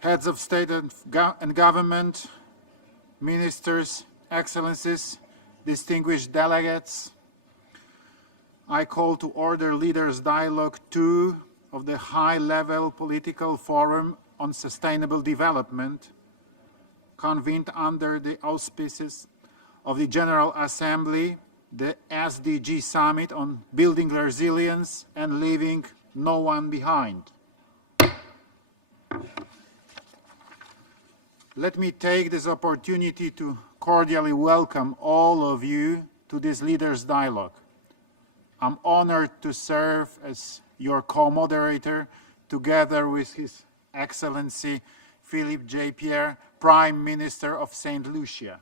Heads of state and government, ministers, excellencies, distinguished delegates, I call to order Leaders' Dialogue 2 of the High-Level Political Forum on Sustainable Development, convened under the auspices of the General Assembly, the SDG Summit on Building Resilience and Leaving No One Behind. Let me take this opportunity to cordially welcome all of you to this Leaders' Dialogue. I'm honored to serve as your co-moderator together with His Excellency Philippe J. Pierre, Prime Minister of St. Lucia.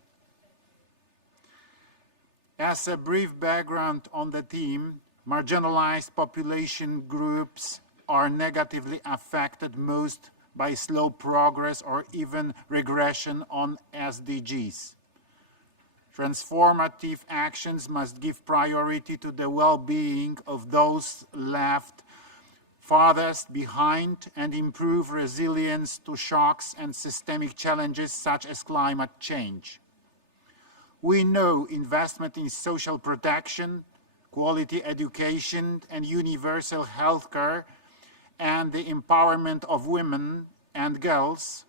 As a brief background on the theme, marginalized population groups are negatively affected most by slow progress or even regression on SDGs. Transformative actions must give priority to the well-being of those left farthest behind and improve resilience to shocks and systemic challenges such as climate change. We know investment in social protection, quality education, and universal health care, and the empowerment of women and girls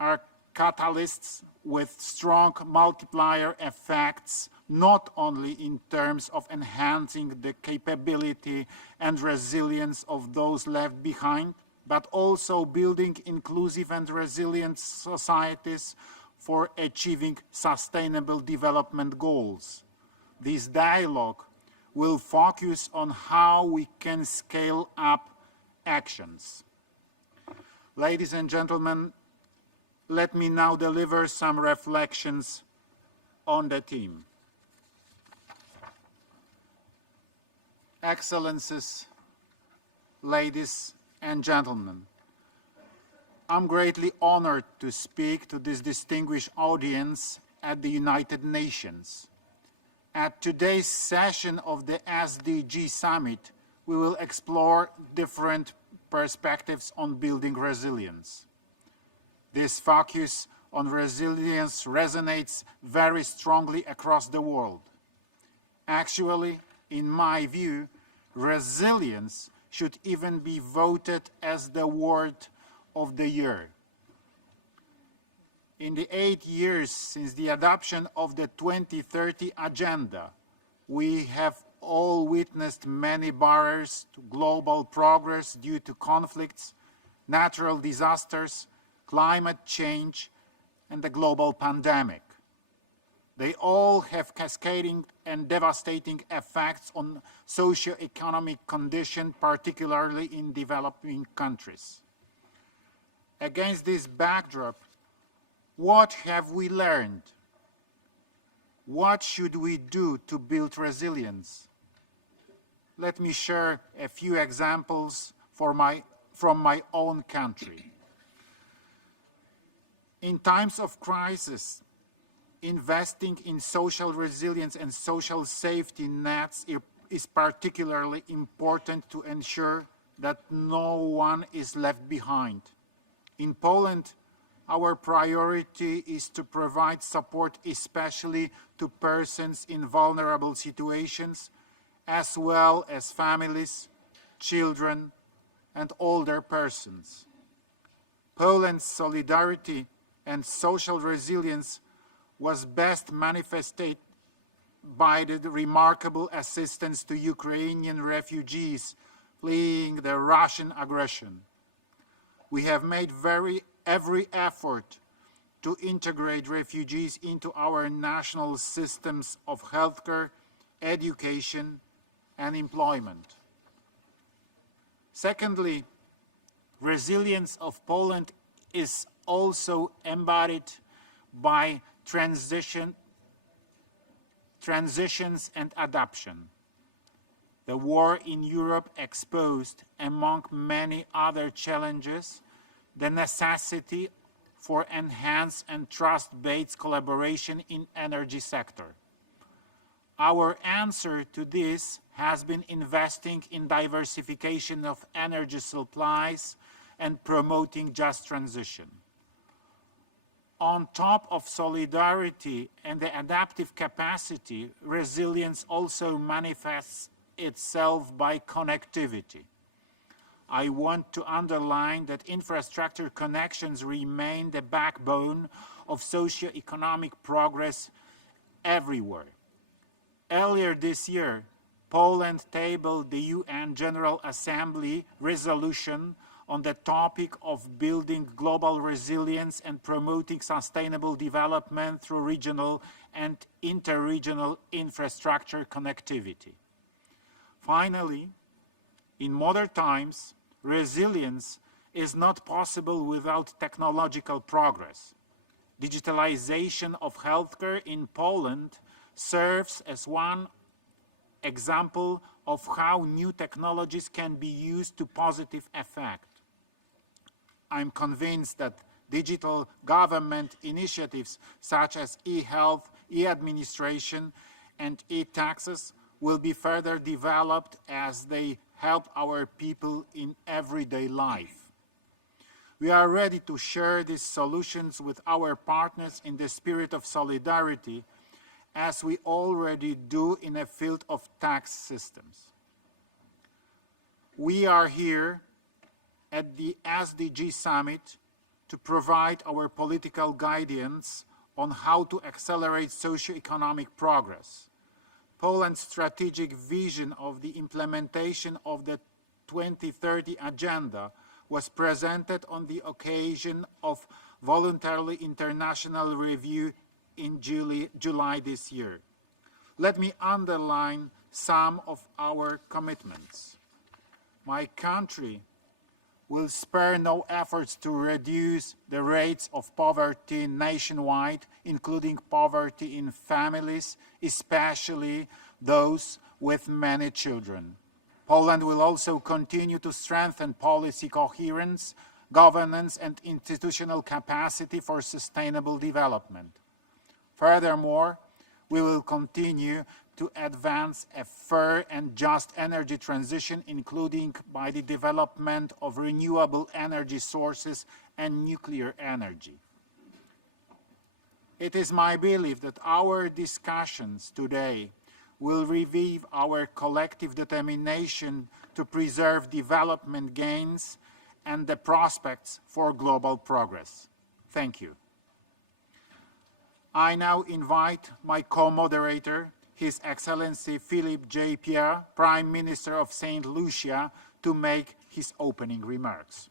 are catalysts with strong multiplier effects, not only in terms of enhancing the capability and resilience of those left behind, but also building inclusive and resilient societies for achieving sustainable development goals. This dialogue will focus on how we can scale up actions. Ladies and gentlemen, let me now deliver some reflections on the theme. Excellencies, ladies and gentlemen, I'm greatly honored to speak to this distinguished audience at the United Nations. At today's session of the SDG Summit, we will explore different perspectives on building resilience. This focus on resilience resonates very strongly across the world. Actually, in my view, resilience should even be voted as the word of the year. In the 8 years since the adoption of the 2030 Agenda, we have all witnessed many barriers to global progress due to conflicts, natural disasters, climate change, and the global pandemic. They all have cascading and devastating effects on socio-economic conditions, particularly in developing countries. Against this backdrop, what have we learned? What should we do to build resilience? Let me share a few examples from my own country. In times of crisis, investing in social resilience and social safety nets is particularly important to ensure that no one is left behind. In Poland, our priority is to provide support especially to persons in vulnerable situations, as well as families, children, and older persons. Poland's solidarity and social resilience was best manifested by the remarkable assistance to Ukrainian refugees fleeing the Russian aggression. We have made every effort to integrate refugees into our national systems of healthcare, education, and employment. Secondly, resilience of Poland is also embodied by transitions and adaptation. The war in Europe exposed, among many other challenges, the necessity for enhanced and trust-based collaboration in energy sector. Our answer to this has been investing in diversification of energy supplies and promoting just transition. On top of solidarity and the adaptive capacity, resilience also manifests itself by connectivity. I want to underline that infrastructure connections remain the backbone of socio-economic progress everywhere. Earlier this year, Poland tabled the UN General Assembly resolution on the topic of building global resilience and promoting sustainable development through regional and interregional infrastructure connectivity. Finally, in modern times, resilience is not possible without technological progress. Digitalization of healthcare in Poland serves as one example of how new technologies can be used to positive effect. I'm convinced that digital government initiatives such as e-health, e-administration, and e-taxes will be further developed as they help our people in everyday life. We are ready to share these solutions with our partners in the spirit of solidarity, as we already do in the field of tax systems. We are here at the SDG Summit to provide our political guidance on how to accelerate socio-economic progress. Poland's strategic vision of the implementation of the 2030 Agenda was presented on the occasion of voluntary international review in July this year. Let me underline some of our commitments. My country will spare no efforts to reduce the rates of poverty nationwide, including poverty in families, especially those with many children. Poland will also continue to strengthen policy coherence, governance, and institutional capacity for sustainable development. Furthermore, we will continue to advance a fair and just energy transition, including by the development of renewable energy sources and nuclear energy. It is my belief that our discussions today will revive our collective determination to preserve development gains and the prospects for global progress. Thank you. I now invite my co-moderator, His Excellency Philippe J. Pierre, Prime Minister of St. Lucia, to make his opening remarks.